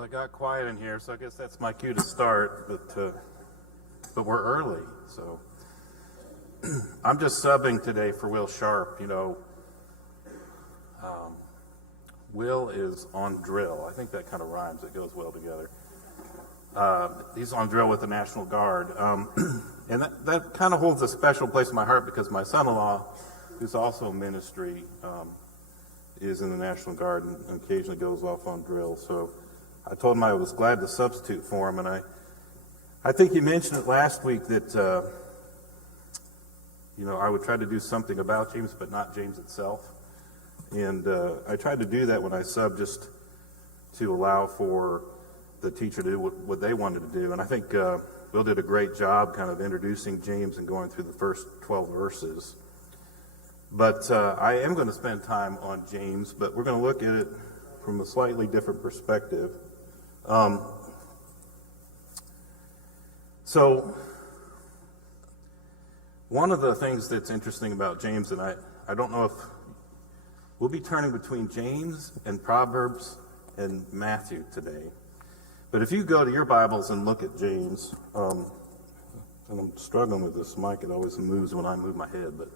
Well, it got quiet in here, so I guess that's my cue to start, but we're early, so. I'm just subbing today for Will Sharp. Will is on drill. I think that kind of rhymes. It goes well together. He's on drill with the National Guard. And that kind of holds a special place in my heart because my son-in-law, who's also in ministry, is in the National Guard and occasionally goes off on drill. So I told him I was glad to substitute for him. And I think he mentioned it last week that, I would try to do something about James, but not James itself. And I tried to do that when I subbed, just to allow for the teacher to do what they wanted to do. And I think Will did a great job kind of introducing James and going through the first 12 verses. But I am going to spend time on James, but we're going to look at it from a slightly different perspective. So one of the things that's interesting about James, and I don't know if we'll be turning between James and Proverbs and Matthew today. But if you go to your Bibles and look at James, and I'm struggling with this mic, it always moves when I move my head, but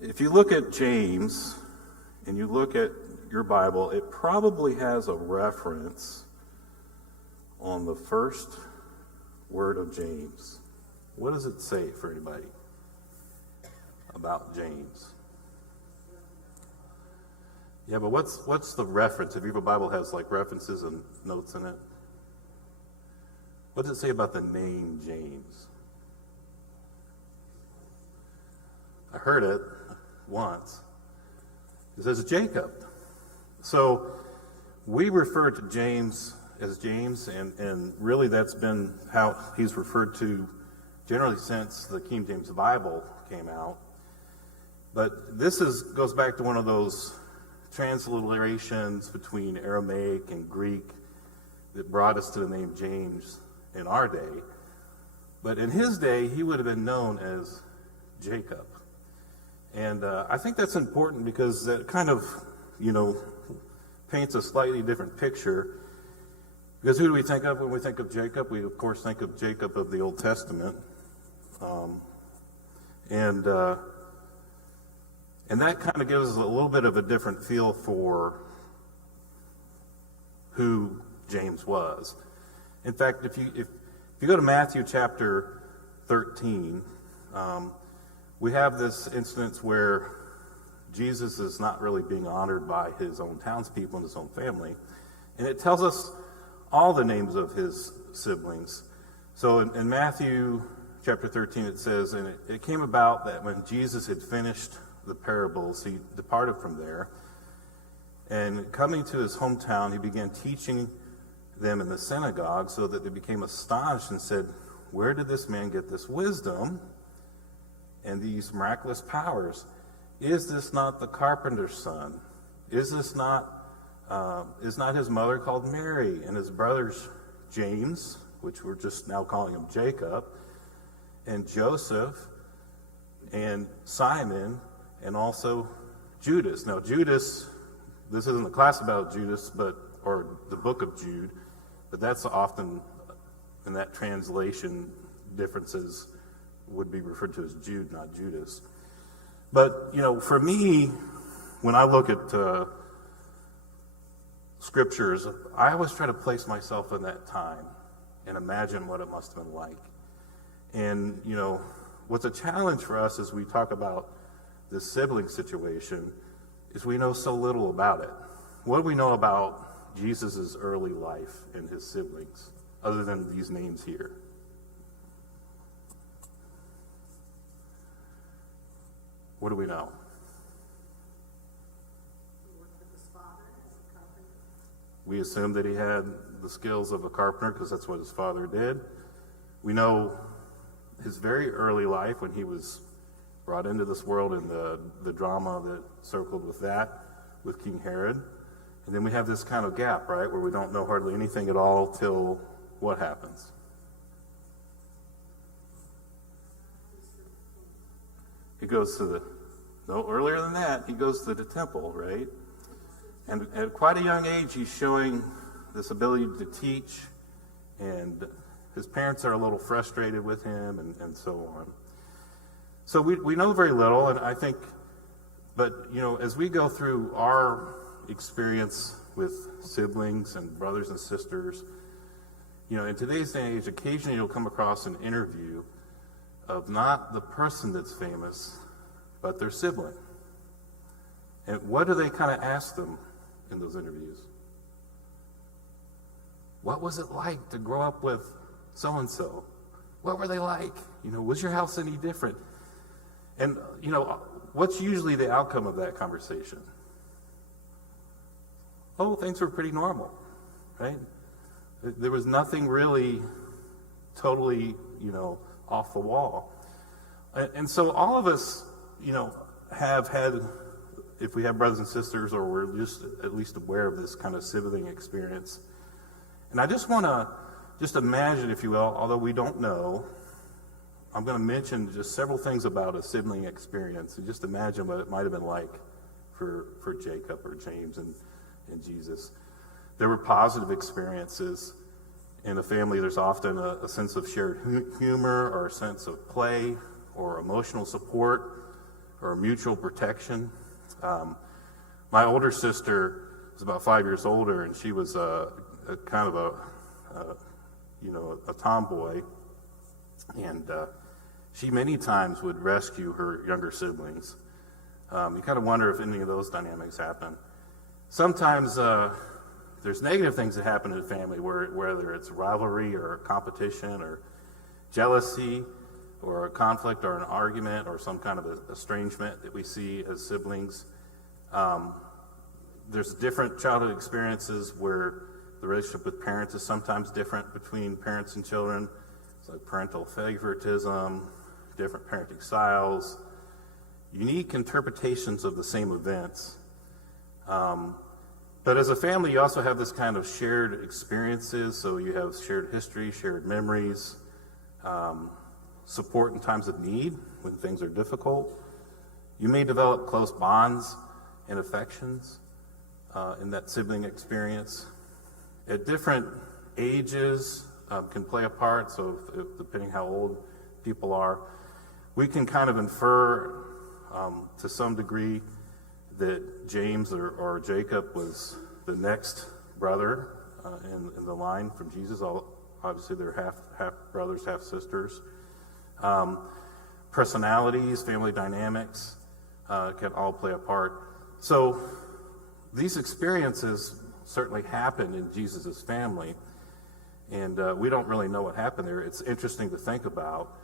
if you look at James and you look at your Bible, it probably has a reference on the first word of James. What does it say for anybody about James? Yeah, but what's the reference? If your Bible has like references and notes in it, what does it say about the name James? I heard it once. It says Jacob. So we refer to James as James, and really that's been how he's referred to generally since the King James Bible came out. But this goes back to one of those transliterations between Aramaic and Greek that brought us to the name James in our day. But in his day, he would have been known as Jacob. And I think that's important because that kind of, paints a slightly different picture. Because who do we think of when we think of Jacob? We, of course, think of Jacob of the Old Testament. And that kind of gives us a little bit of a different feel for who James was. In fact, if you go to Matthew chapter 13, we have this instance where Jesus is not really being honored by his own townspeople and his own family. And it tells us all the names of his siblings. So in Matthew chapter 13, it says, and it came about that when Jesus had finished the parables, he departed from there. And coming to his hometown, he began teaching them in the synagogue, so that they became astonished and said, "Where did this man get this wisdom and these miraculous powers? Is this not the carpenter's son? Is not his mother called Mary, and his brothers James," which we're just now calling him Jacob, "and Joseph, and Simon, and also Judas?" Now Judas, this isn't the class about Judas, or the book of Jude, but that's often, in that translation, differences would be referred to as Jude, not Judas. But, for me, when I look at scriptures, I always try to place myself in that time and imagine what it must have been like. And, what's a challenge for us as we talk about this sibling situation is we know so little about it. What do we know about Jesus' early life and his siblings, other than these names here? What do we know? We assume that he had the skills of a carpenter because that's what his father did. We know his very early life when he was brought into this world and the drama that circled with that, with King Herod. And then we have this kind of gap, right, where we don't know hardly anything at all till what happens? He goes to earlier than that, he goes to the temple, right? And at quite a young age, he's showing this ability to teach, and his parents are a little frustrated with him, and so on. So we know very little, and I think, but, as we go through our experience with siblings and brothers and sisters, in today's day and age, occasionally you'll come across an interview of not the person that's famous, but their sibling. And what do they kind of ask them in those interviews? What was it like to grow up with so-and-so? What were they like? Was your house any different? And, what's usually the outcome of that conversation? Oh, things were pretty normal, right? There was nothing really totally, off the wall. And so all of us, have had, if we have brothers and sisters, or we're just at least aware of this kind of sibling experience. And I just want to imagine, if you will, although we don't know, I'm going to mention just several things about a sibling experience, and just imagine what it might have been like for Jacob or James and Jesus. There were positive experiences. In a family, there's often a sense of shared humor, or a sense of play, or emotional support, or mutual protection. My older sister was about 5 years older, and she was a tomboy, and she many times would rescue her younger siblings. You kind of wonder if any of those dynamics happen. Sometimes there's negative things that happen in a family, whether it's rivalry or competition or jealousy or a conflict or an argument or some kind of estrangement that we see as siblings. There's different childhood experiences where the relationship with parents is sometimes different between parents and children. It's like parental favoritism, different parenting styles, unique interpretations of the same events. But as a family, you also have this kind of shared experiences. So you have shared history, shared memories, support in times of need when things are difficult. You may develop close bonds and affections in that sibling experience. At different ages can play a part, so depending how old people are, we can kind of infer to some degree that James or Jacob was the next brother in the line from Jesus. Obviously, they're half brothers, half sisters. Personalities, family dynamics can all play a part. So these experiences certainly happened in Jesus' family, and we don't really know what happened there. It's interesting to think about,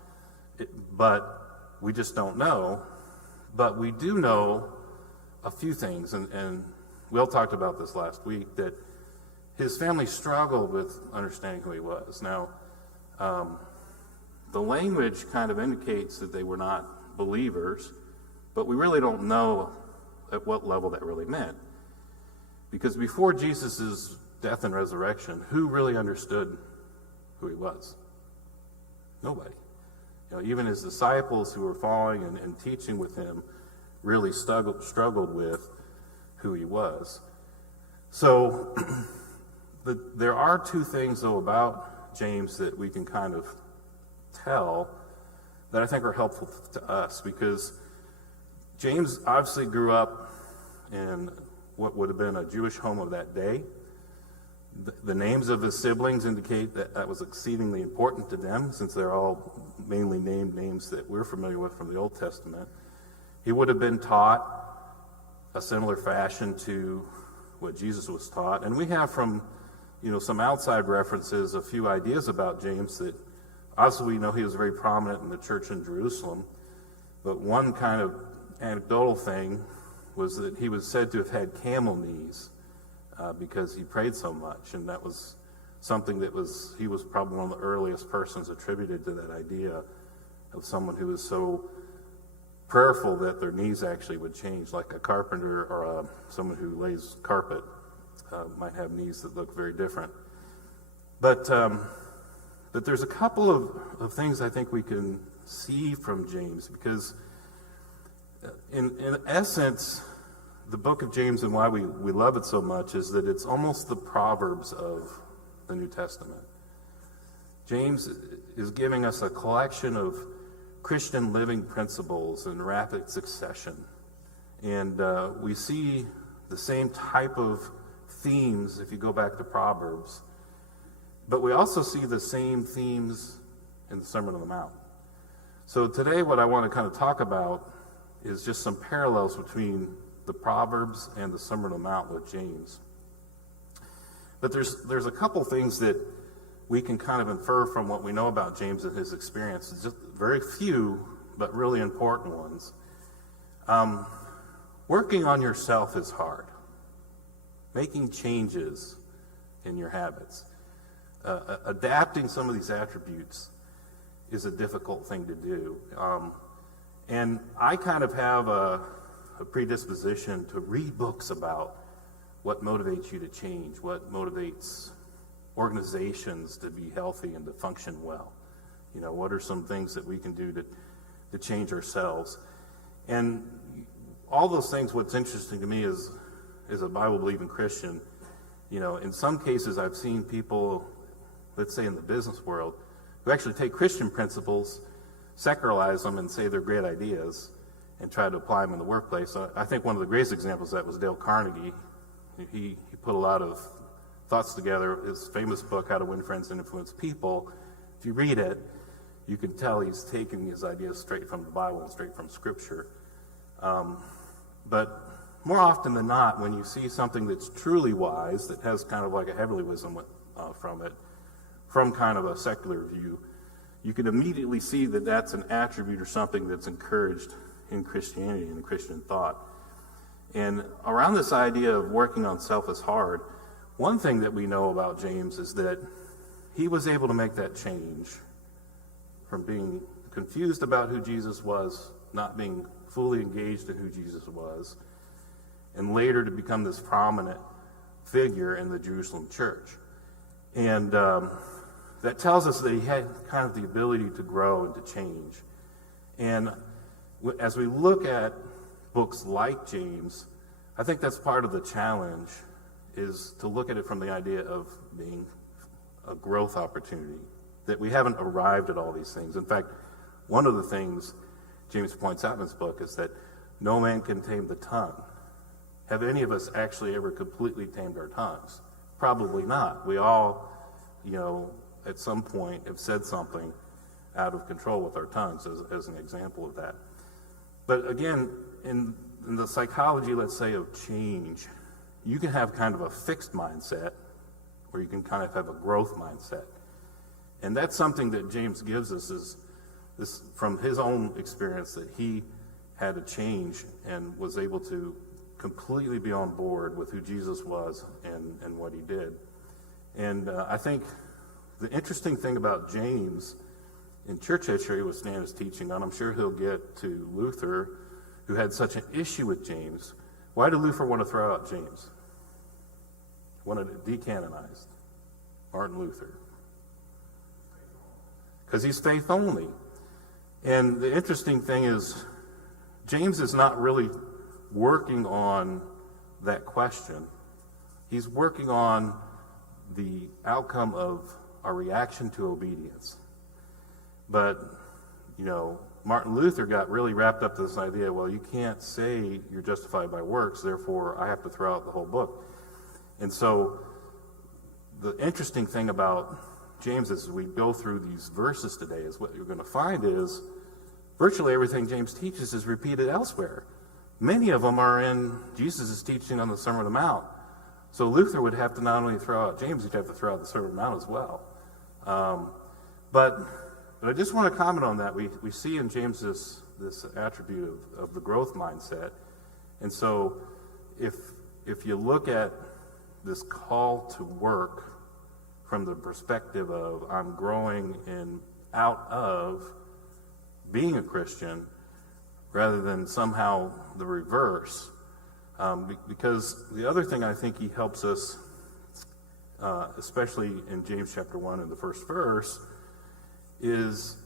but we just don't know. But we do know a few things, and Will talked about this last week, that his family struggled with understanding who he was. Now, the language kind of indicates that they were not believers, but we really don't know at what level that really meant. Because before Jesus' death and resurrection, who really understood who he was? Nobody. Even his disciples who were following and teaching with him really struggled with who he was. So there are two things, though, about James that we can kind of tell that I think are helpful to us, because James obviously grew up in what would have been a Jewish home of that day. The names of his siblings indicate that was exceedingly important to them, since they're all mainly named names that we're familiar with from the Old Testament. He would have been taught a similar fashion to what Jesus was taught. And we have from, some outside references, a few ideas about James that obviously we know he was very prominent in the church in Jerusalem. But one kind of anecdotal thing was that he was said to have had camel knees because he prayed so much. And that was something he was probably one of the earliest persons attributed to that idea of someone who was so prayerful that their knees actually would change, like a carpenter or someone who lays carpet might have knees that look very different. But there's a couple of things I think we can see from James, because in essence, the book of James and why we love it so much is that it's almost the Proverbs of the New Testament. James is giving us a collection of Christian living principles in rapid succession. And we see the same type of themes if you go back to Proverbs. But we also see the same themes in the Sermon on the Mount. So today what I want to kind of talk about is just some parallels between the Proverbs and the Sermon on the Mount with James. But there's a couple things that we can kind of infer from what we know about James and his experience. It's just very few, but really important ones. Working on yourself is hard. Making changes in your habits. Adapting some of these attributes is a difficult thing to do. And I kind of have a predisposition to read books about what motivates you to change, what motivates organizations to be healthy and to function well. You know, what are some things that we can do to change ourselves? And all those things, what's interesting to me is a Bible-believing Christian, you know, in some cases I've seen people, let's say in the business world, who actually take Christian principles, secularize them, and say they're great ideas, and try to apply them in the workplace. I think one of the greatest examples of that was Dale Carnegie. He put a lot of thoughts together. His famous book, How to Win Friends and Influence People, if you read it, you can tell he's taking his ideas straight from the Bible and straight from Scripture. But more often than not, when you see something that's truly wise, that has kind of like a heavenly wisdom from it, from kind of a secular view, you can immediately see that that's an attribute or something that's encouraged in Christianity and Christian thought. And around this idea of working on self is hard, one thing that we know about James is that he was able to make that change from being confused about who Jesus was, not being fully engaged in who Jesus was, and later to become this prominent figure in the Jerusalem church. And that tells us that he had kind of the ability to grow and to change. And as we look at books like James, I think that's part of the challenge, is to look at it from the idea of being a growth opportunity, that we haven't arrived at all these things. In fact, one of the things James points out in his book is that no man can tame the tongue. Have any of us actually ever completely tamed our tongues? Probably not. We all, you know, at some point have said something out of control with our tongues as an example of that. But again, in the psychology, let's say, of change, you can have kind of a fixed mindset, or you can kind of have a growth mindset. And that's something that James gives us, is this from his own experience, that he had a change and was able to completely be on board with who Jesus was and what he did. And I think the interesting thing about James in church history was Stan is teaching on, I'm sure he'll get to Luther, who had such an issue with James. Why did Luther want to throw out James? Wanted it decanonized. Martin Luther. Because he's faith only. And the interesting thing is, James is not really working on that question. He's working on the outcome of our reaction to obedience. But, you know, Martin Luther got really wrapped up in this idea, well, you can't say you're justified by works, therefore I have to throw out the whole book. And so the interesting thing about James as we go through these verses today is what you're going to find is virtually everything James teaches is repeated elsewhere. Many of them are in Jesus' teaching on the Sermon on the Mount. So Luther would have to not only throw out James, he'd have to throw out the Sermon on the Mount as well. But I just want to comment on that. We see in James this attribute of the growth mindset. And so if you look at this call to work from the perspective of I'm growing in out of being a Christian rather than somehow the reverse, because the other thing I think he helps us, especially in James chapter 1 in the first verse, is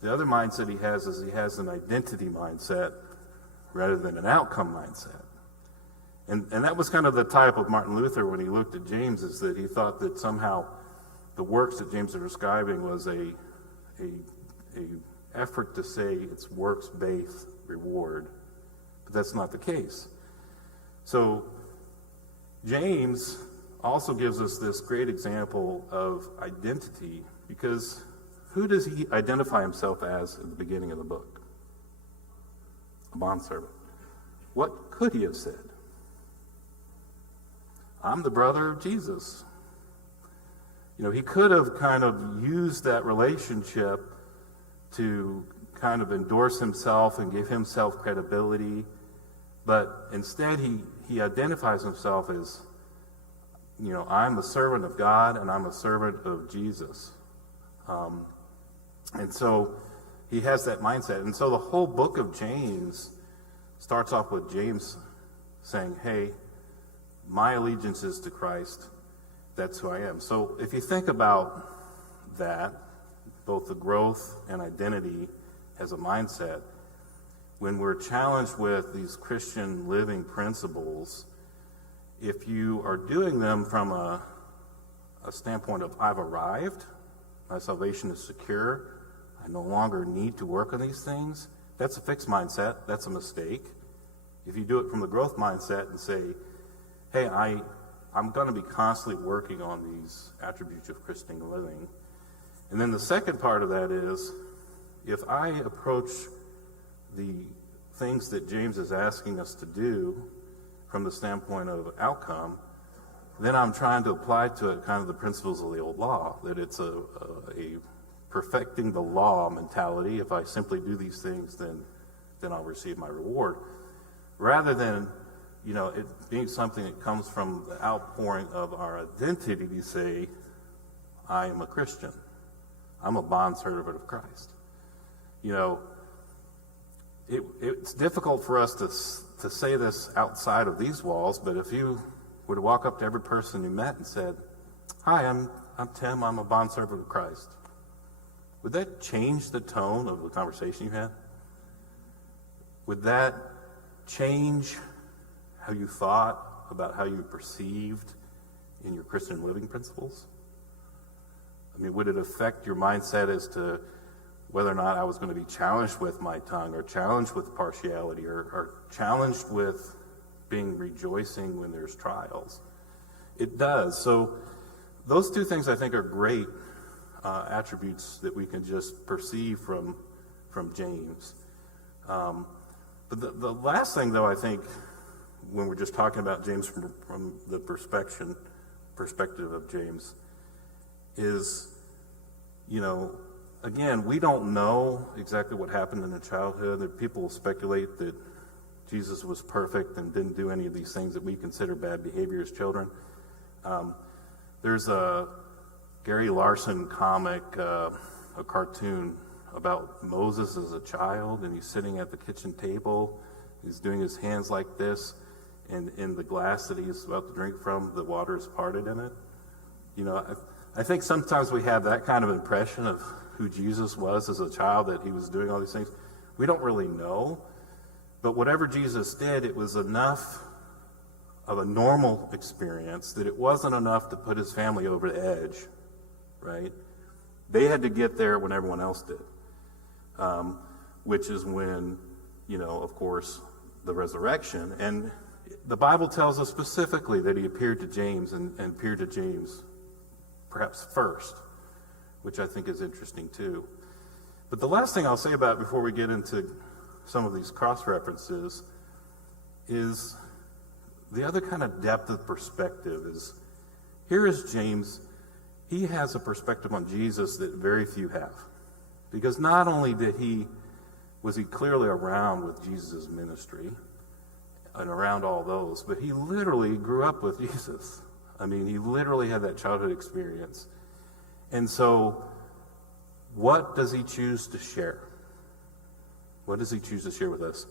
the other mindset he has is he has an identity mindset rather than an outcome mindset. And that was kind of the type of Martin Luther when he looked at James, is that he thought that somehow the works that James is describing was a effort to say it's works-based reward. But that's not the case. So James also gives us this great example of identity, because who does he identify himself as at the beginning of the book? A bondservant. What could he have said? I'm the brother of Jesus. You know, he could have kind of used that relationship to kind of endorse himself and give himself credibility, but instead he identifies himself as, you know, I'm a servant of God and I'm a servant of Jesus. And so he has that mindset. And so the whole book of James starts off with James saying, hey, my allegiance is to Christ. That's who I am. So if you think about that, both the growth and identity as a mindset, when we're challenged with these Christian living principles, if you are doing them from a standpoint of I've arrived, my salvation is secure, I no longer need to work on these things, that's a fixed mindset, that's a mistake. If you do it from the growth mindset and say, hey, I'm going to be constantly working on these attributes of Christian living. And then the second part of that is, if I approach the things that James is asking us to do from the standpoint of outcome, then I'm trying to apply to it kind of the principles of the old law, that it's a perfecting the law mentality. If I simply do these things, then I'll receive my reward. Rather than, you know, it being something that comes from the outpouring of our identity to say, I am a Christian. I'm a bondservant of Christ. You know, it's difficult for us to say this outside of these walls, but if you were to walk up to every person you met and said, hi, I'm Tim, I'm a bondservant of Christ, would that change the tone of the conversation you had? Would that change how you thought about how you perceived in your Christian living principles? I mean, would it affect your mindset as to whether or not I was going to be challenged with my tongue, or challenged with partiality, or challenged with being rejoicing when there's trials? It does. So those two things I think are great attributes that we can just perceive from James. But the last thing, though, I think, when we're just talking about James from the perspective of James, is, you know, again, we don't know exactly what happened in the childhood. That people speculate that Jesus was perfect and didn't do any of these things that we consider bad behavior as children. There's a Gary Larson comic, a cartoon about Moses as a child, and he's sitting at the kitchen table. He's doing his hands like this, and in the glass that he's about to drink from, the water is parted in it. You know, I think sometimes we have that kind of impression of who Jesus was as a child, that he was doing all these things. We don't really know. But whatever Jesus did, it was enough of a normal experience that it wasn't enough to put his family over the edge, right? They had to get there when everyone else did, which is when, you know, of course, the resurrection. And the Bible tells us specifically that he appeared to James, and appeared to James perhaps first, which I think is interesting too. But the last thing I'll say about it before we get into some of these cross-references is the other kind of depth of perspective is, here is James. He has a perspective on Jesus that very few have. Because not only was he clearly around with Jesus' ministry and around all those, but he literally grew up with Jesus. I mean, he literally had that childhood experience. And so, what does he choose to share? What does he choose to share with us?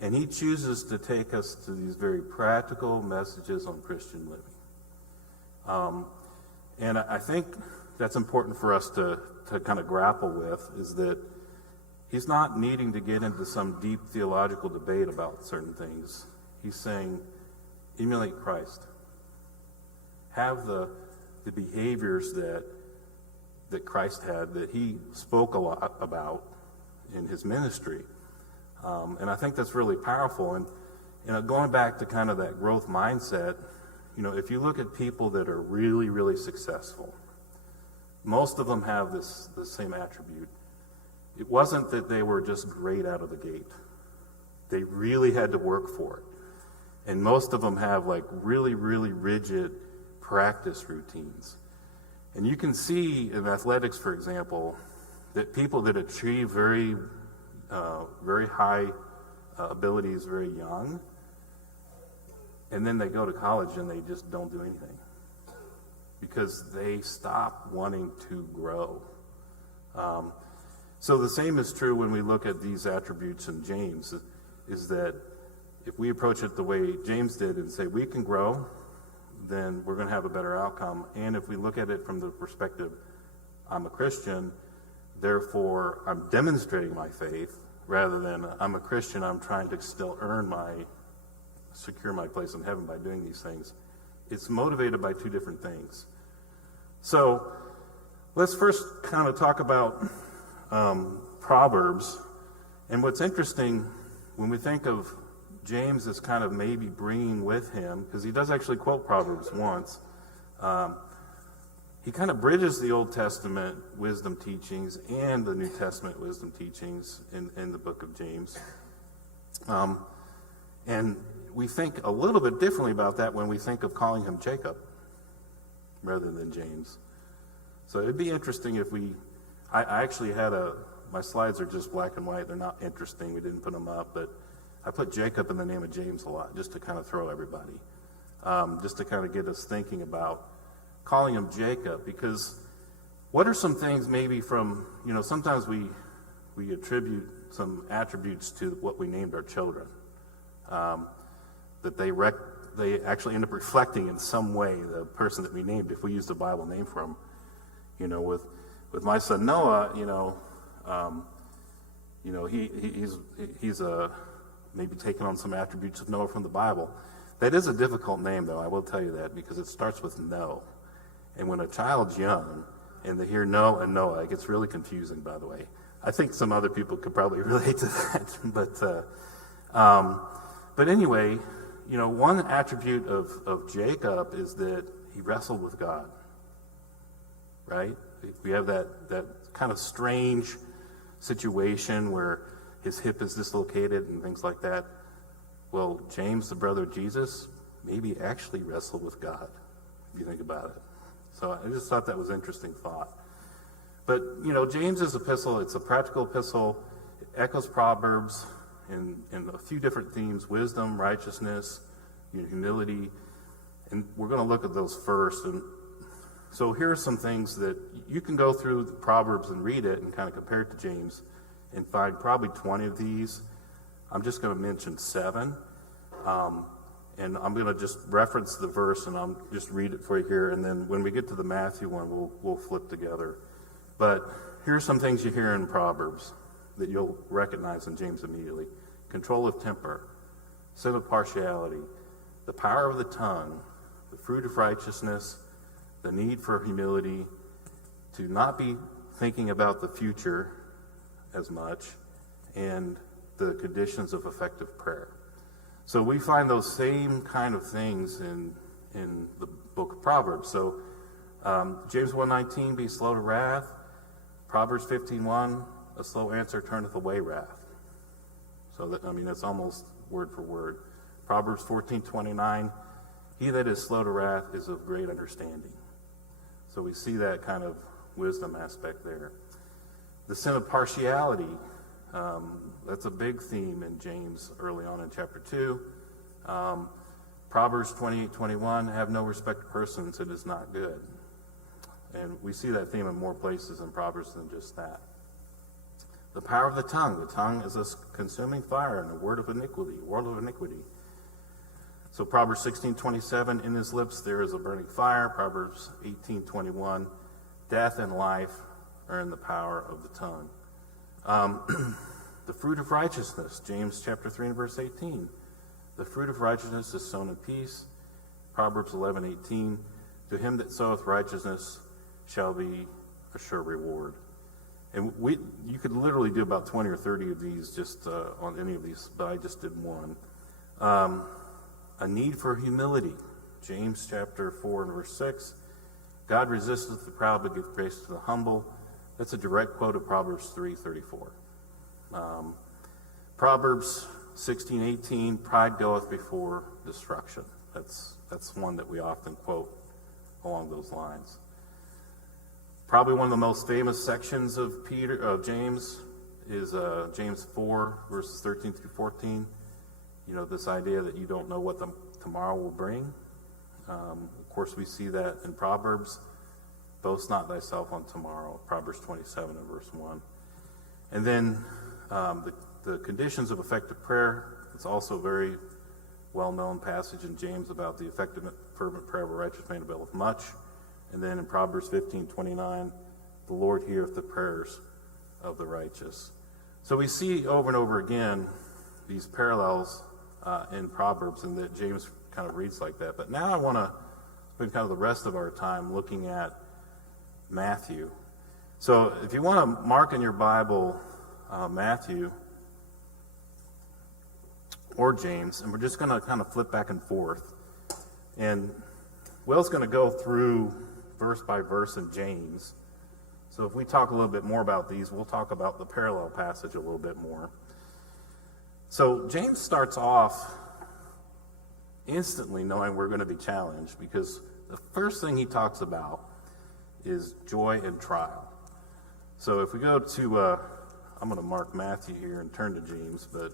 And he chooses to take us to these very practical messages on Christian living. And I think that's important for us to kind of grapple with, is that he's not needing to get into some deep theological debate about certain things. He's saying, emulate Christ. Have the behaviors that Christ had, that he spoke a lot about in his ministry. And I think that's really powerful. And going back to kind of that growth mindset, if you look at people that are really, really successful, most of them have the same attribute. It wasn't that they were just great out of the gate. They really had to work for it. And most of them have like really, really rigid practice routines. And you can see in athletics, for example, that people that achieve very high abilities very young, and then they go to college and they just don't do anything because they stop wanting to grow. So the same is true when we look at these attributes in James, is that if we approach it the way James did and say we can grow, then we're going to have a better outcome. And if we look at it from the perspective, I'm a Christian, therefore I'm demonstrating my faith, rather than I'm a Christian, I'm trying to still secure my place in heaven by doing these things. It's motivated by two different things. So let's first kind of talk about Proverbs. And what's interesting, when we think of James as kind of maybe bringing with him, because he does actually quote Proverbs once, he kind of bridges the Old Testament wisdom teachings and the New Testament wisdom teachings in the book of James. And we think a little bit differently about that when we think of calling him Jacob rather than James. So it'd be interesting if I actually had my slides are just black and white. They're not interesting. We didn't put them up, but I put Jacob in the name of James a lot just to kind of throw everybody, just to kind of get us thinking about calling him Jacob, because what are some things maybe from, sometimes we attribute some attributes to what we named our children, that they actually end up reflecting in some way the person that we named if we used a Bible name for him. With my son Noah, he's maybe taking on some attributes of Noah from the Bible. That is a difficult name, though, I will tell you that, because it starts with no. And when a child's young and they hear no and Noah, it gets really confusing, by the way. I think some other people could probably relate to that. But anyway, one attribute of Jacob is that he wrestled with God, right? We have that kind of strange situation where his hip is dislocated and things like that. Well, James, the brother of Jesus, maybe actually wrestled with God, if you think about it. So I just thought that was an interesting thought. But, James's epistle, it's a practical epistle. It echoes Proverbs in a few different themes: wisdom, righteousness, humility. And we're going to look at those first. And so here are some things that you can go through the Proverbs and read it and kind of compare it to James and find probably 20 of these. I'm just going to mention 7. And I'm going to just reference the verse and I'll just read it for you here. And then when we get to the Matthew one, we'll flip together. But here's some things you hear in Proverbs that you'll recognize in James immediately: control of temper, sin of partiality, the power of the tongue, the fruit of righteousness, the need for humility, to not be thinking about the future as much, and the conditions of effective prayer. So we find those same kind of things in the book of Proverbs. So James 1:19, be slow to wrath. Proverbs 15:1, a slow answer turneth away wrath. So that's almost word for word. Proverbs 14:29, he that is slow to wrath is of great understanding. So we see that kind of wisdom aspect there. The sin of partiality, that's a big theme in James early on in chapter 2. Proverbs 28:21, have no respect to persons, it is not good. And we see that theme in more places in Proverbs than just that. The power of the tongue. The tongue is a consuming fire and a world of iniquity. So Proverbs 16:27, in his lips there is a burning fire. Proverbs 18:21, death and life are in the power of the tongue. The fruit of righteousness, James chapter 3 and verse 18. The fruit of righteousness is sown in peace. Proverbs 11:18. To him that soweth righteousness shall be a sure reward. And you could literally do about 20 or 30 of these just on any of these, but I just did one. A need for humility. James chapter 4 and verse 6. God resisteth the proud, but giveth grace to the humble. That's a direct quote of Proverbs 3:34. Proverbs 16:18. Pride goeth before destruction. That's one that we often quote along those lines. Probably one of the most famous sections of James is James 4 verses 13 through 14. You know, this idea that you don't know what tomorrow will bring. Of course, we see that in Proverbs. Boast not thyself on tomorrow, Proverbs 27 and verse 1. And then the conditions of effective prayer. It's also a very well-known passage in James about the effective fervent prayer of a righteous man availeth much. And then in Proverbs 15:29, the Lord heareth the prayers of the righteous. So we see over and over again these parallels in Proverbs, and that James kind of reads like that. But now I want to spend kind of the rest of our time looking at Matthew. So if you want to mark in your Bible Matthew or James, and we're just going to kind of flip back and forth. And Will's going to go through verse by verse in James. So if we talk a little bit more about these, we'll talk about the parallel passage a little bit more. So James starts off instantly knowing we're going to be challenged, because the first thing he talks about is joy and trial. So if we go to, I'm going to mark Matthew here and turn to James, but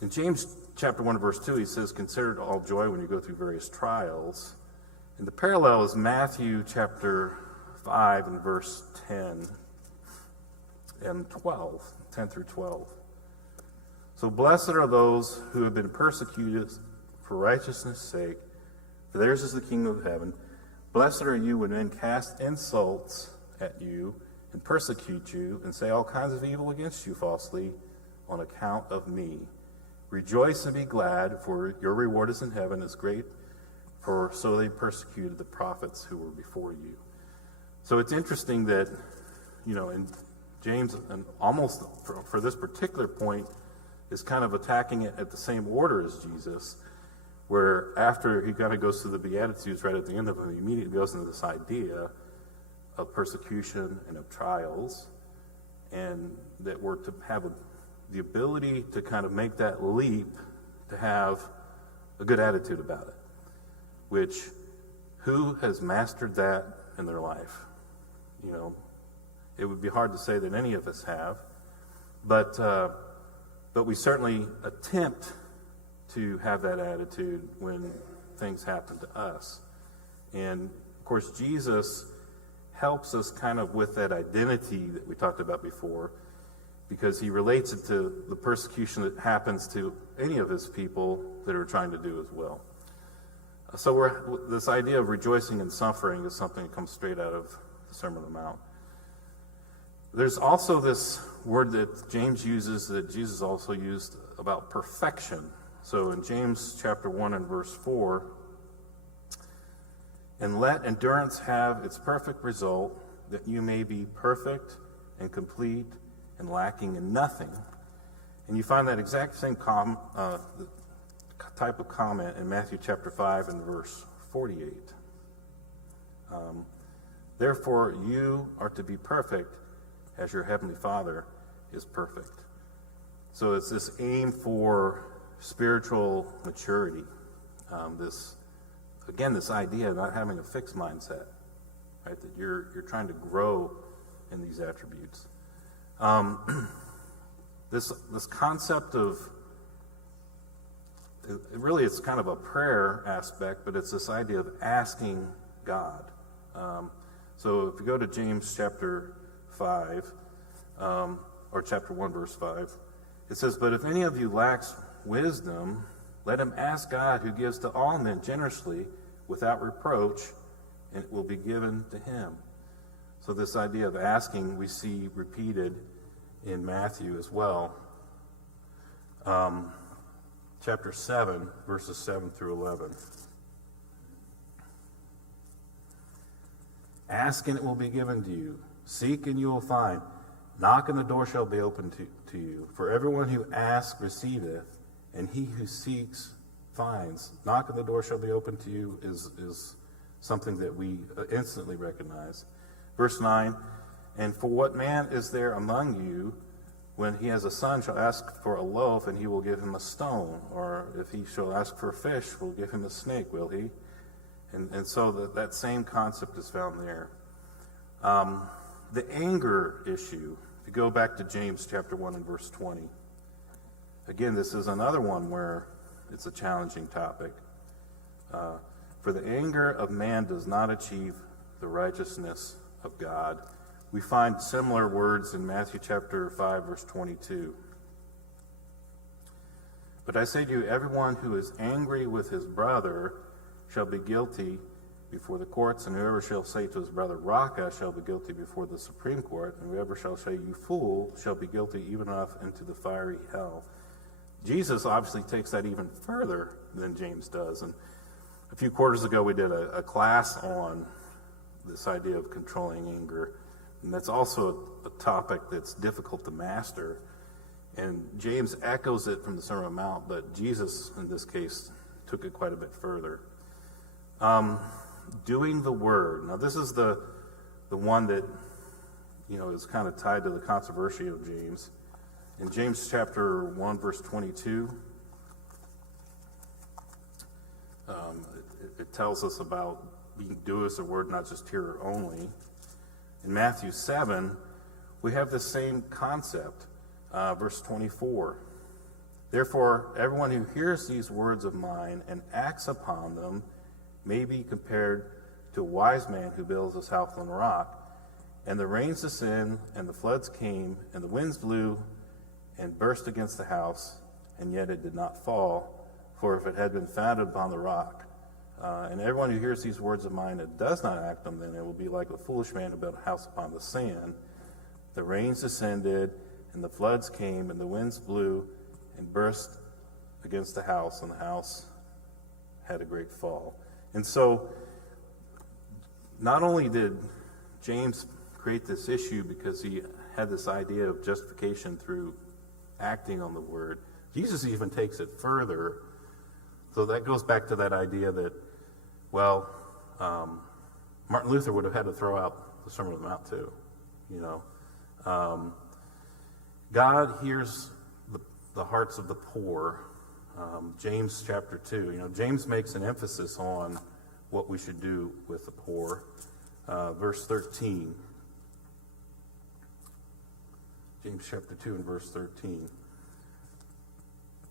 in James chapter 1 verse 2, he says, consider it all joy when you go through various trials. And the parallel is Matthew chapter 5 and verse 10 and 12, 10 through 12. So blessed are those who have been persecuted for righteousness' sake, for theirs is the kingdom of heaven. Blessed are you when men cast insults at you and persecute you and say all kinds of evil against you falsely on account of me. Rejoice and be glad, for your reward is in heaven is great, for so they persecuted the prophets who were before you. So it's interesting that, you know, in James, and almost for this particular point, is kind of attacking it at the same order as Jesus, where after he kind of goes through the Beatitudes right at the end of it, he immediately goes into this idea of persecution and of trials, and that we're to have the ability to kind of make that leap to have a good attitude about it, which who has mastered that in their life? You know, it would be hard to say that any of us have, but we certainly attempt to have that attitude when things happen to us. And of course, Jesus helps us kind of with that identity that we talked about before, because he relates it to the persecution that happens to any of his people that are trying to do as well. So this idea of rejoicing in suffering is something that comes straight out of the Sermon on the Mount. There's also this word that James uses that Jesus also used about perfection. So in James chapter 1 and verse 4, and let endurance have its perfect result, that you may be perfect and complete and lacking in nothing. And you find that exact same type of comment in Matthew chapter 5 and verse 48. Therefore you are to be perfect as your heavenly Father is perfect. So it's this aim for spiritual maturity. This idea of not having a fixed mindset, right? That you're trying to grow in these attributes. This concept of, really it's kind of a prayer aspect, but it's this idea of asking God. So if you go to James chapter 5, or chapter 1 verse 5, it says, but if any of you lacks wisdom, let him ask God, who gives to all men generously without reproach, and it will be given to him. So this idea of asking we see repeated in Matthew as well. chapter 7, verses 7 through 11. Ask and it will be given to you. Seek and you will find. Knock and the door shall be opened to you. For everyone who asks receiveth, and he who seeks finds. Knock and the door shall be opened to you is something that we instantly recognize. Verse 9, and for what man is there among you, when he has a son, shall ask for a loaf, and he will give him a stone? Or if he shall ask for a fish, will give him a snake, will he? And so that same concept is found there. The anger issue, if you go back to James chapter 1 and verse 20, again, this is another one where it's a challenging topic. For the anger of man does not achieve the righteousness of God. We find similar words in Matthew chapter 5, verse 22. But I say to you, everyone who is angry with his brother shall be guilty before the courts, and whoever shall say to his brother, Raca, shall be guilty before the Supreme Court, and whoever shall say, you fool, shall be guilty even enough into the fiery hell. Jesus obviously takes that even further than James does. And a few quarters ago, we did a class on this idea of controlling anger. And that's also a topic that's difficult to master. And James echoes it from the Sermon on the Mount, but Jesus, in this case, took it quite a bit further. Doing the word. Now, this is the one that, is kind of tied to the controversy of James. In James chapter 1, verse 22, it tells us about being doers of the word, not just hearer only. In Matthew 7, we have the same concept, verse 24. Therefore, everyone who hears these words of mine and acts upon them may be compared to a wise man who builds his house on a rock. And the rains descended, and the floods came, and the winds blew and burst against the house, and yet it did not fall, for if it had been founded upon the rock. And everyone who hears these words of mine and does not act on them, it will be like a foolish man who built a house upon the sand. The rains descended, and the floods came, and the winds blew and burst against the house, and the house had a great fall. And so, not only did James create this issue because he had this idea of justification through acting on the word, Jesus even takes it further. So that goes back to that idea that, Martin Luther would have had to throw out the Sermon on the Mount too. God hears the hearts of the poor. James chapter 2. James makes an emphasis on what we should do with the poor. Verse 13. James chapter 2 and verse 13.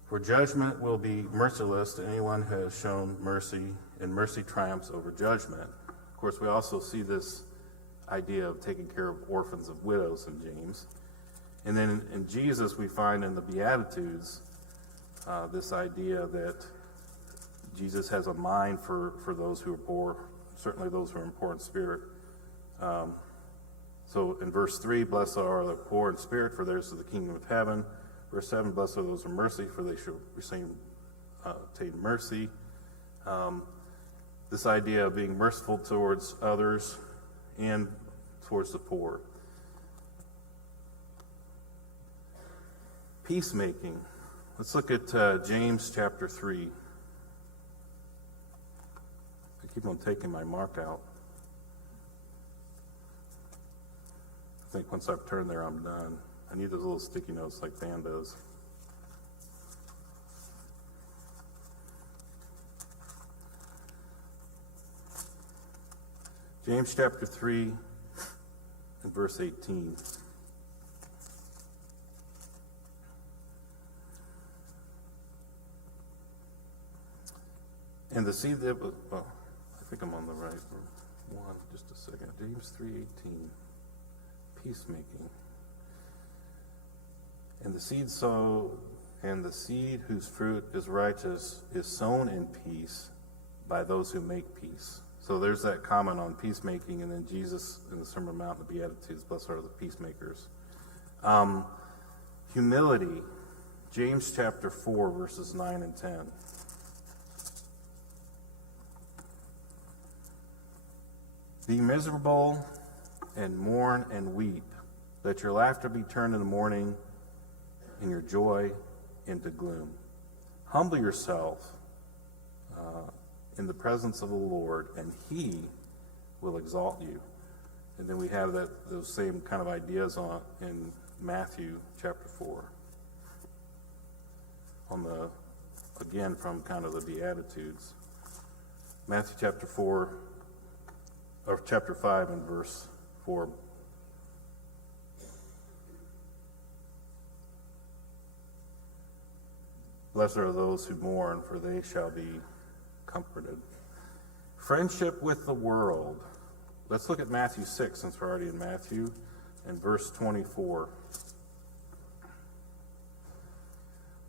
For judgment will be merciless to anyone who has shown mercy, and mercy triumphs over judgment. Of course, we also see this idea of taking care of orphans of widows in James. And then in Jesus, we find in the Beatitudes this idea that Jesus has a mind for those who are poor, certainly those who are in poor in spirit. So in verse 3, blessed are the poor in spirit, for theirs is the kingdom of heaven. Verse 7, blessed are those of mercy, for they shall obtain mercy. This idea of being merciful towards others and towards the poor. Peacemaking. Let's look at James chapter 3. I keep on taking my mark out. I think once I've turned there, I'm done. I need those little sticky notes like Dan does. James chapter 3 and verse 18. And the seed that was, I think I'm on the right one, just a second. James 3:18. Peacemaking. And the seed whose fruit is righteous is sown in peace by those who make peace. So there's that comment on peacemaking, and then Jesus in the Sermon on the Mount, the Beatitudes, blessed are the peacemakers. Humility. James chapter 4, verses 9 and 10. Be miserable and mourn and weep. Let your laughter be turned into mourning and your joy into gloom. Humble yourself in the presence of the Lord, and he will exalt you. And then we have those same kind of ideas in Matthew chapter 4. Again, from kind of the Beatitudes. Matthew chapter 4, or chapter 5 and verse 4. Blessed are those who mourn, for they shall be comforted. Friendship with the world. Let's look at Matthew 6, since we're already in Matthew, and verse 24.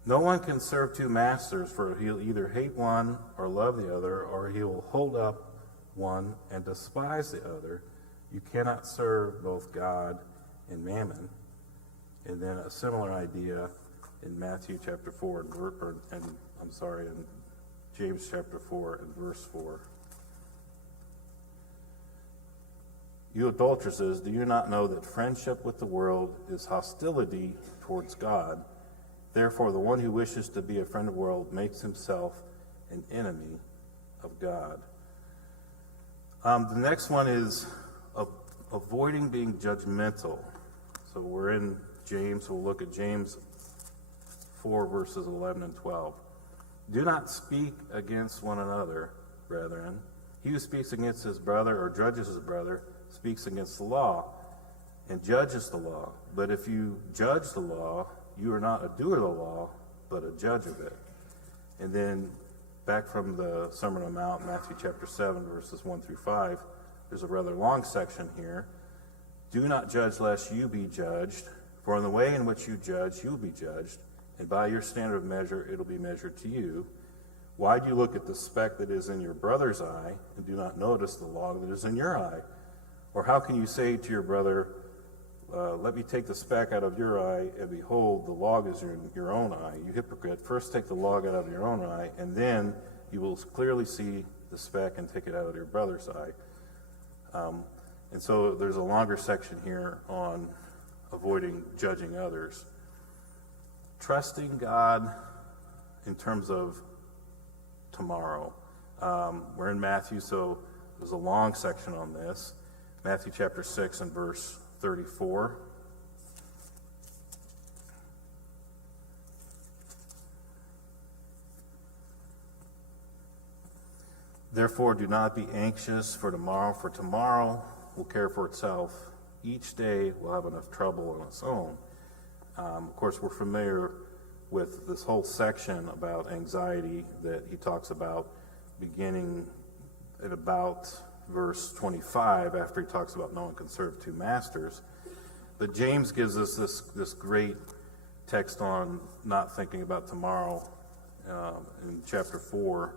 No one can serve two masters, for he'll either hate one or love the other, or he will hold up one and despise the other. You cannot serve both God and mammon. And then a similar idea in Matthew chapter 4 in James chapter 4 and verse 4. You adulteresses, do you not know that friendship with the world is hostility towards God? Therefore, the one who wishes to be a friend of the world makes himself an enemy of God. The next one is avoiding being judgmental. So we're in James. We'll look at James 4, verses 11 and 12. Do not speak against one another, brethren. He who speaks against his brother or judges his brother speaks against the law and judges the law. But if you judge the law, you are not a doer of the law, but a judge of it. And then back from the Sermon on the Mount, Matthew chapter 7, verses 1 through 5, there's a rather long section here. Do not judge lest you be judged, for in the way in which you judge, you will be judged, and by your standard of measure it will be measured to you. Why do you look at the speck that is in your brother's eye, and do not notice the log that is in your eye? Or how can you say to your brother, let me take the speck out of your eye, and behold, the log is in your own eye? You hypocrite, first take the log out of your own eye, and then you will clearly see the speck and take it out of your brother's eye. And so there's a longer section here on avoiding judging others. Trusting God in terms of tomorrow. We're in Matthew, so there's a long section on this. Matthew chapter 6 and verse 34. Therefore, do not be anxious for tomorrow will care for itself. Each day will have enough trouble on its own. Of course, we're familiar with this whole section about anxiety that he talks about beginning at about verse 25, after he talks about no one can serve two masters. But James gives us this great text on not thinking about tomorrow in chapter 4,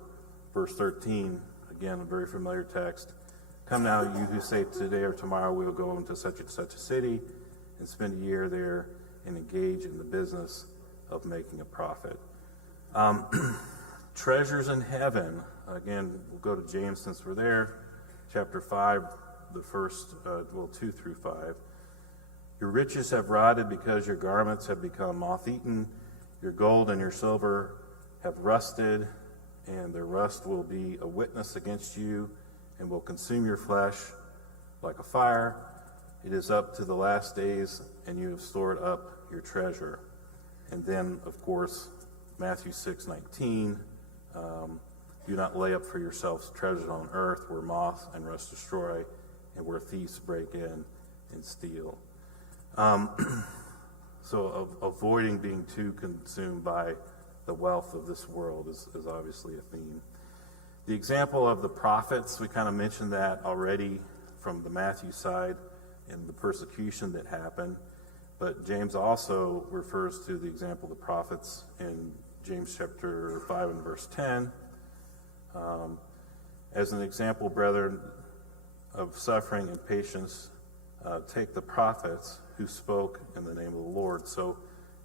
verse 13. Again, a very familiar text. Come now, you who say today or tomorrow we will go into such and such a city and spend a year there and engage in the business of making a profit. Treasures in heaven. Again, we'll go to James since we're there. Chapter 5, the first, 2 through 5. Your riches have rotted because your garments have become moth-eaten. Your gold and your silver have rusted, and their rust will be a witness against you and will consume your flesh like a fire. It is up to the last days, and you have stored up your treasure. And then, of course, Matthew 6:19, do not lay up for yourselves treasures on earth where moth and rust destroy and where thieves break in and steal. So avoiding being too consumed by the wealth of this world is obviously a theme. The example of the prophets, we kind of mentioned that already from the Matthew side and the persecution that happened. But James also refers to the example of the prophets in James chapter 5 and verse 10. As an example, brethren, of suffering and patience, take the prophets who spoke in the name of the Lord. So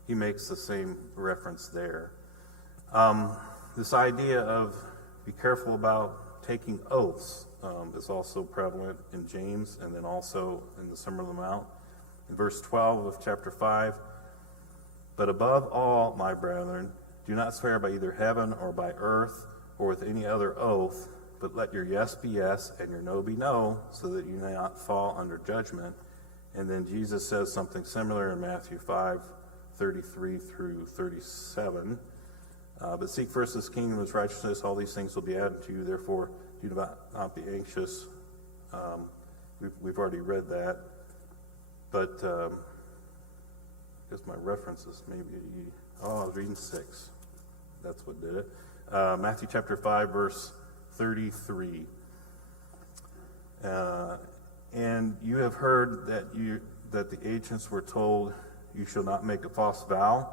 he makes the same reference there. This idea of be careful about taking oaths is also prevalent in James, and then also in the Sermon on the Mount. In verse 12 of chapter 5, but above all, my brethren, do not swear by either heaven or by earth or with any other oath, but let your yes be yes and your no be no, so that you may not fall under judgment. And then Jesus says something similar in Matthew 5:33 through 37. But seek first his kingdom and his righteousness, all these things will be added to you. Therefore, do not be anxious. We've already read that. But I guess my references maybe, I was reading 6. That's what did it. Matthew chapter 5, verse 33. And you have heard that the ancients were told, you shall not make a false vow,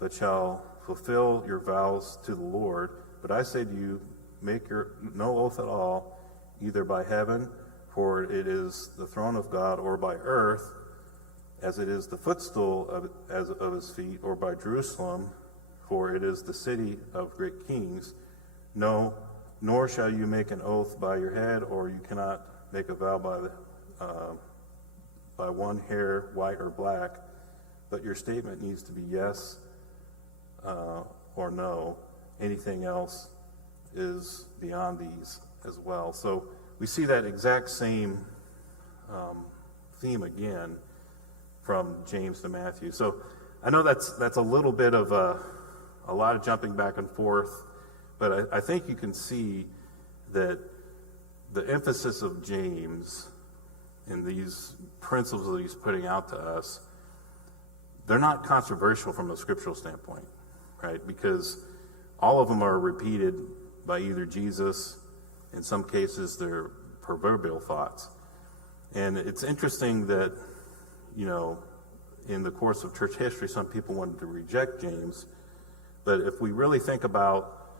but shall fulfill your vows to the Lord. But I say to you, make no oath at all, either by heaven, for it is the throne of God, or by earth, as it is the footstool of his feet, or by Jerusalem, for it is the city of great kings. No, nor shall you make an oath by your head, or you cannot make a vow by one hair, white or black, but your statement needs to be yes or no. Anything else is beyond these as well. So we see that exact same theme again from James to Matthew. So I know that's a little bit of a lot of jumping back and forth, but I think you can see that the emphasis of James in these principles that he's putting out to us, they're not controversial from a scriptural standpoint, right? Because all of them are repeated by either Jesus, in some cases they're proverbial thoughts. And it's interesting that, in the course of church history, some people wanted to reject James. But if we really think about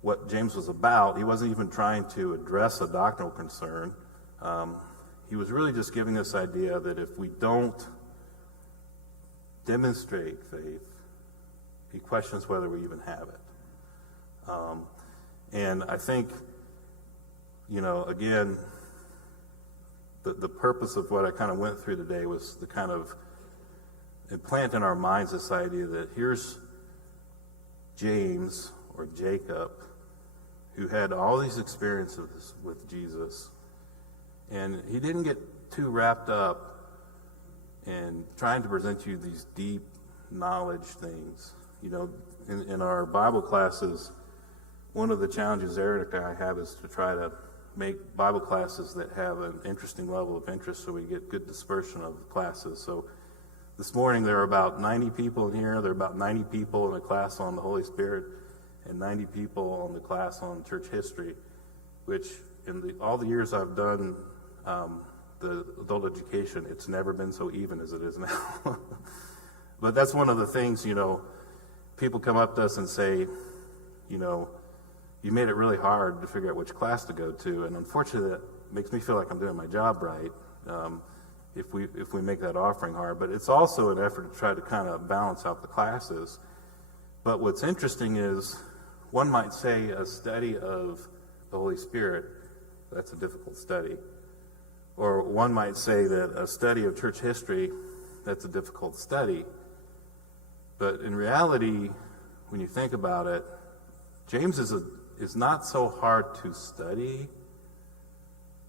what James was about, he wasn't even trying to address a doctrinal concern. He was really just giving this idea that if we don't demonstrate faith, he questions whether we even have it. And I think, again, the purpose of what I kind of went through today was to kind of implant in our minds this idea that here's James, or Jacob, who had all these experiences with Jesus, and he didn't get too wrapped up in trying to present you these deep knowledge things. In our Bible classes, one of the challenges Eric and I have is to try to make Bible classes that have an interesting level of interest so we get good dispersion of the classes. So this morning there are about 90 people in here. There are about 90 people in a class on the Holy Spirit and 90 people on the class on church history, which in all the years I've done the adult education, it's never been so even as it is now. But that's one of the things, people come up to us and say, you made it really hard to figure out which class to go to, and unfortunately that makes me feel like I'm doing my job right, if we make that offering hard. But it's also an effort to try to kind of balance out the classes. But what's interesting is, one might say a study of the Holy Spirit, that's a difficult study. Or one might say that a study of church history, that's a difficult study. But in reality, when you think about it, James is not so hard to study,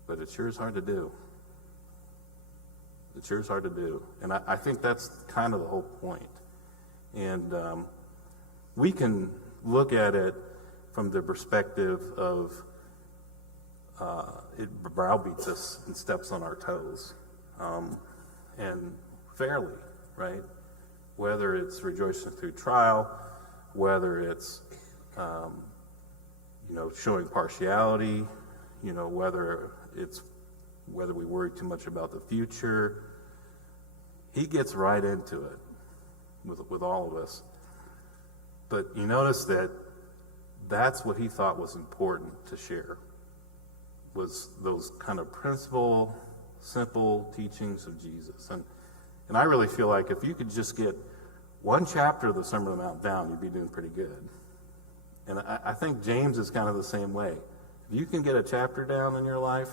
but it sure is hard to do. It sure is hard to do. And I think that's kind of the whole point. And we can look at it from the perspective of it browbeats us and steps on our toes. And fairly, right? Whether it's rejoicing through trial, whether it's showing partiality, whether we worry too much about the future, he gets right into it with all of us. But you notice that that's what he thought was important to share, was those kind of simple teachings of Jesus. And I really feel like if you could just get one chapter of the Sermon on the Mount down, you'd be doing pretty good. And I think James is kind of the same way. If you can get a chapter down in your life,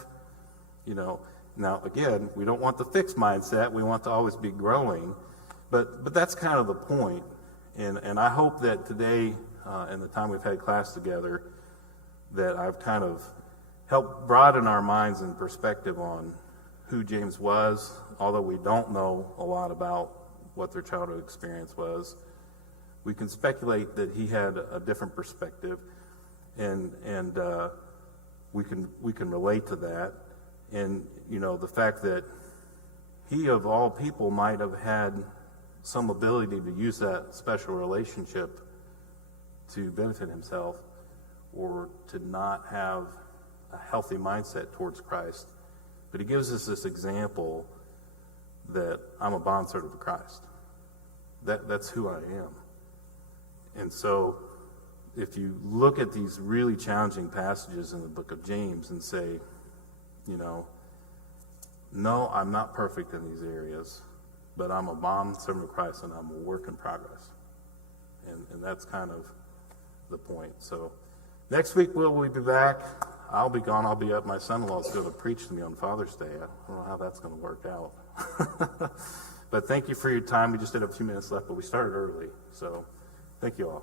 now again, we don't want the fixed mindset. We want to always be growing. But that's kind of the point. And I hope that today, in the time we've had class together, that I've kind of helped broaden our minds and perspective on who James was, although we don't know a lot about what their childhood experience was. We can speculate that he had a different perspective, and we can relate to that. And the fact that he of all people might have had some ability to use that special relationship to benefit himself, or to not have a healthy mindset towards Christ. But he gives us this example that I'm a bondservant of Christ. That's who I am. And so if you look at these really challenging passages in the book of James and say, no, I'm not perfect in these areas, but I'm a bondservant of Christ and I'm a work in progress. And that's kind of the point. So next week we'll be back. I'll be gone. I'll be up. My son-in-law is going to preach to me on Father's Day. I don't know how that's going to work out. But thank you for your time. We just had a few minutes left, but we started early. So thank you all.